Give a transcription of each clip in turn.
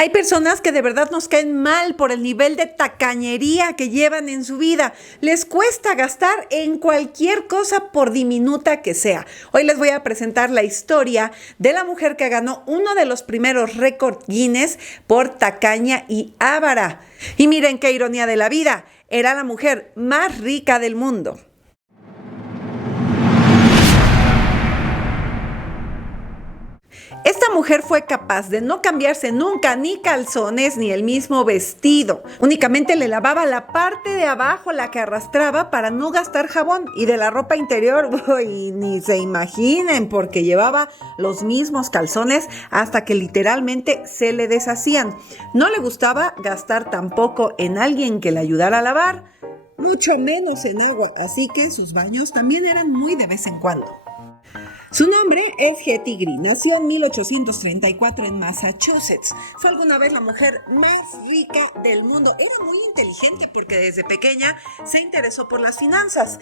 Hay personas que de verdad nos caen mal por el nivel de tacañería que llevan en su vida. Les cuesta gastar en cualquier cosa por diminuta que sea. Hoy les voy a presentar la historia de la mujer que ganó uno de los primeros récords Guinness por tacaña y avara. Y miren qué ironía de la vida, era la mujer más rica del mundo. Esta mujer fue capaz de no cambiarse nunca ni calzones ni el mismo vestido. Únicamente le lavaba la parte de abajo, la que arrastraba, para no gastar jabón. Y de la ropa interior, uy, ni se imaginen, porque llevaba los mismos calzones hasta que literalmente se le deshacían. No le gustaba gastar tampoco en alguien que le ayudara a lavar, mucho menos en agua, así que sus baños también eran muy de vez en cuando. Su nombre es Hetty Green. Nació en 1834 en Massachusetts. Fue alguna vez la mujer más rica del mundo. Era muy inteligente porque desde pequeña se interesó por las finanzas.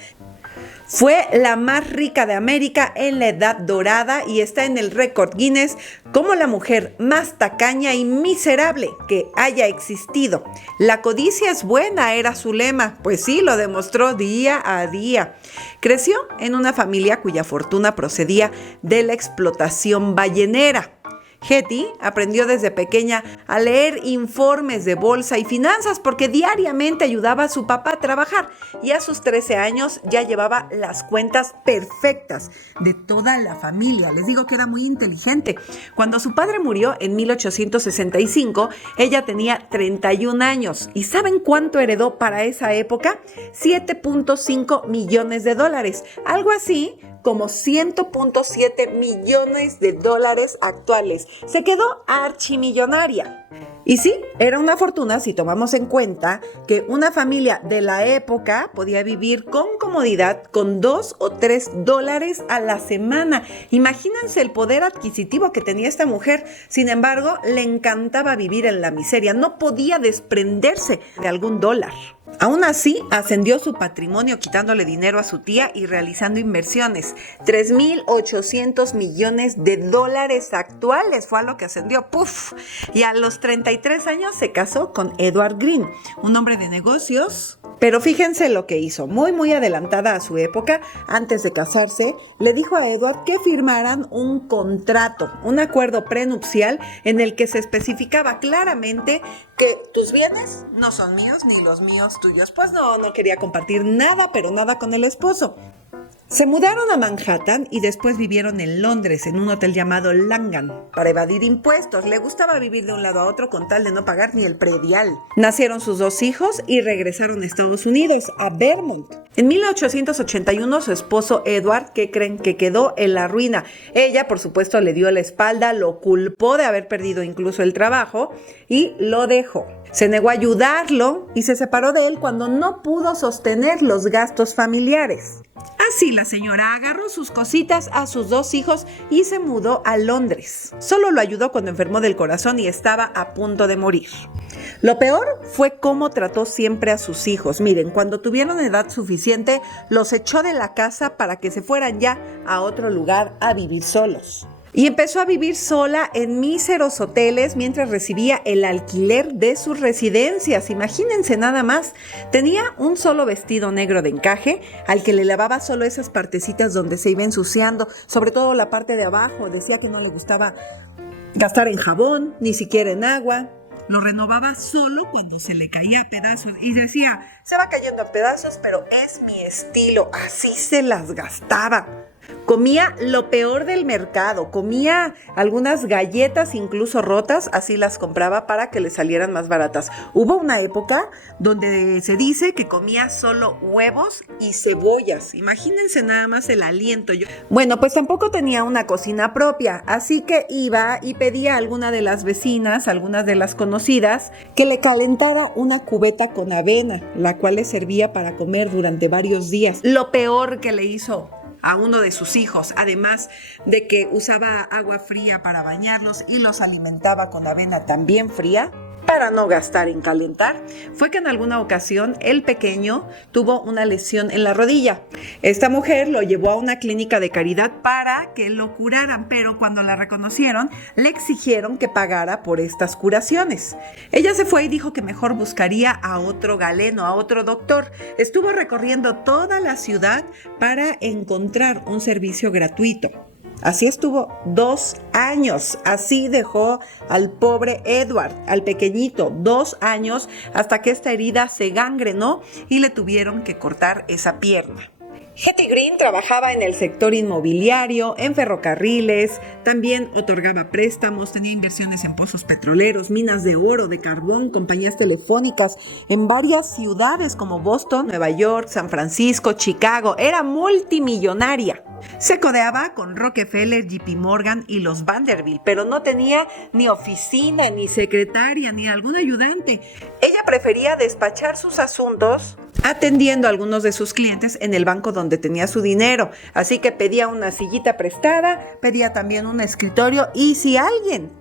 Fue la más rica de América en la Edad Dorada y está en el récord Guinness como la mujer más tacaña y miserable que haya existido. La codicia es buena, era su lema. Pues sí, lo demostró día a día. Creció en una familia cuya fortuna procedía de la explotación ballenera. Hetty aprendió desde pequeña a leer informes de bolsa y finanzas porque diariamente ayudaba a su papá a trabajar y a sus 13 años ya llevaba las cuentas perfectas de toda la familia. Les digo que era muy inteligente. Cuando su padre murió en 1865, ella tenía 31 años. ¿Y saben cuánto heredó para esa época? $7.5 millones. Algo así como 100.7 millones de dólares actuales. Se quedó archimillonaria. Y sí, era una fortuna si tomamos en cuenta que una familia de la época podía vivir con comodidad con $2 o $3 a la semana. Imagínense el poder adquisitivo que tenía esta mujer. Sin embargo, le encantaba vivir en la miseria. No podía desprenderse de algún dólar. Aún así, ascendió su patrimonio quitándole dinero a su tía y realizando inversiones. 3.800 millones de dólares actuales fue a lo que ascendió. ¡Puf! Y a los 33 años se casó con Edward Green, un hombre de negocios. Pero fíjense lo que hizo, muy adelantada a su época. Antes de casarse, le dijo a Edward que firmaran un contrato, un acuerdo prenupcial en el que se especificaba claramente que tus bienes no son míos ni los míos tuyos. Pues no quería compartir nada, pero nada con el esposo. Se mudaron a Manhattan y después vivieron en Londres, en un hotel llamado Langham, para evadir impuestos. Le gustaba vivir de un lado a otro con tal de no pagar ni el predial. Nacieron sus 2 hijos y regresaron a Estados Unidos, a Vermont. En 1881, su esposo Edward, ¿qué creen? Que quedó en la ruina. Ella, por supuesto, le dio la espalda, lo culpó de haber perdido incluso el trabajo y lo dejó. Se negó a ayudarlo y se separó de él cuando no pudo sostener los gastos familiares. Así la señora agarró sus cositas a sus 2 hijos y se mudó a Londres. Solo lo ayudó cuando enfermó del corazón y estaba a punto de morir. Lo peor fue cómo trató siempre a sus hijos. Miren, cuando tuvieron edad suficiente, los echó de la casa para que se fueran ya a otro lugar a vivir solos. Y empezó a vivir sola en míseros hoteles mientras recibía el alquiler de sus residencias. Imagínense nada más. Tenía un solo vestido negro de encaje al que le lavaba solo esas partecitas donde se iba ensuciando, sobre todo la parte de abajo. Decía que no le gustaba gastar en jabón, ni siquiera en agua. Lo renovaba solo cuando se le caía a pedazos y decía, se va cayendo a pedazos, pero es mi estilo. Así se las gastaba. Comía lo peor del mercado, comía algunas galletas incluso rotas, así las compraba para que le salieran más baratas. Hubo una época donde se dice que comía solo huevos y cebollas. Imagínense nada más el aliento. Bueno, pues tampoco tenía una cocina propia, así que iba y pedía a alguna de las vecinas, algunas de las conocidas, que le calentara una cubeta con avena, la cual le servía para comer durante varios días. Lo peor que le hizo a uno de sus hijos, además de que usaba agua fría para bañarlos y los alimentaba con avena también fría, para no gastar en calentar, fue que en alguna ocasión el pequeño tuvo una lesión en la rodilla. Esta mujer lo llevó a una clínica de caridad para que lo curaran, pero cuando la reconocieron, le exigieron que pagara por estas curaciones. Ella se fue y dijo que mejor buscaría a otro galeno, a otro doctor. Estuvo recorriendo toda la ciudad para encontrar un servicio gratuito. Así estuvo 2 años, así dejó al pobre Edward, al pequeñito, 2 años, hasta que esta herida se gangrenó y le tuvieron que cortar esa pierna. Hetty Green trabajaba en el sector inmobiliario, en ferrocarriles, también otorgaba préstamos, tenía inversiones en pozos petroleros, minas de oro, de carbón, compañías telefónicas en varias ciudades como Boston, Nueva York, San Francisco, Chicago. Era multimillonaria. Se codeaba con Rockefeller, JP Morgan y los Vanderbilt, pero no tenía ni oficina, ni secretaria, ni algún ayudante. Ella prefería despachar sus asuntos atendiendo a algunos de sus clientes en el banco donde tenía su dinero. Así que pedía una sillita prestada, pedía también un escritorio y si alguien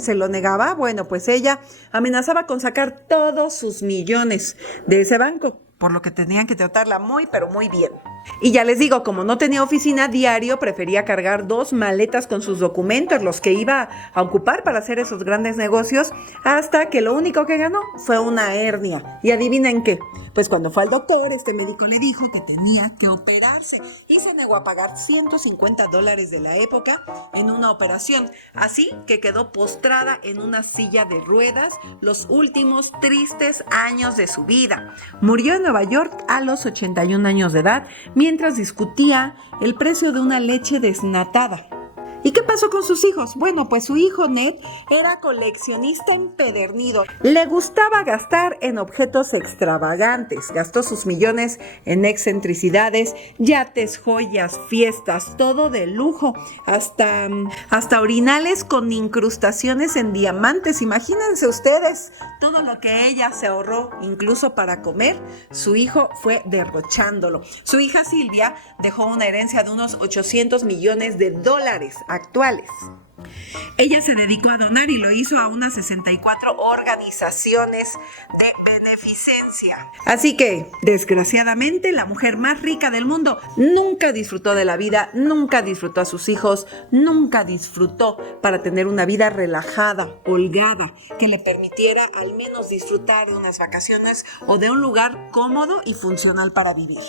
se lo negaba, bueno, pues ella amenazaba con sacar todos sus millones de ese banco, por lo que tenían que tratarla muy, pero muy bien. Y ya les digo, como no tenía oficina diario, prefería cargar 2 maletas con sus documentos, los que iba a ocupar para hacer esos grandes negocios, hasta que lo único que ganó fue una hernia. ¿Y adivinen qué? Pues cuando fue al doctor, este médico le dijo que tenía que operarse y se negó a pagar $150 de la época en una operación. Así que quedó postrada en una silla de ruedas los últimos tristes años de su vida. Murió en Nueva York a los 81 años de edad, mientras discutía el precio de una leche desnatada. ¿Y qué pasó con sus hijos? Bueno, pues su hijo Ned era coleccionista empedernido. Le gustaba gastar en objetos extravagantes. Gastó sus millones en excentricidades, yates, joyas, fiestas, todo de lujo. Hasta orinales con incrustaciones en diamantes. Imagínense ustedes todo lo que ella se ahorró, incluso para comer. Su hijo fue derrochándolo. Su hija Silvia dejó una herencia de unos $800 millones actuales. Ella se dedicó a donar y lo hizo a unas 64 organizaciones de beneficencia. Así que, desgraciadamente, la mujer más rica del mundo nunca disfrutó de la vida, nunca disfrutó a sus hijos, nunca disfrutó para tener una vida relajada, holgada, que le permitiera al menos disfrutar de unas vacaciones o de un lugar cómodo y funcional para vivir.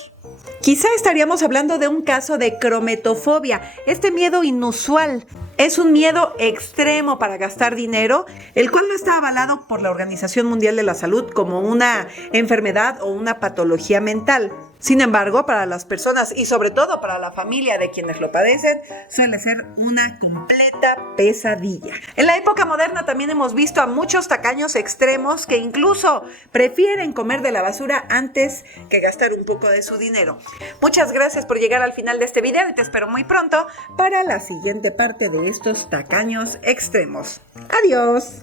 Quizá estaríamos hablando de un caso de crometofobia, este miedo inusual. Es un miedo extremo para gastar dinero, el cual no está avalado por la Organización Mundial de la Salud como una enfermedad o una patología mental. Sin embargo, para las personas y sobre todo para la familia de quienes lo padecen, suele ser una completa pesadilla. En la época moderna también hemos visto a muchos tacaños extremos que incluso prefieren comer de la basura antes que gastar un poco de su dinero. Muchas gracias por llegar al final de este video y te espero muy pronto para la siguiente parte de estos tacaños extremos. Adiós.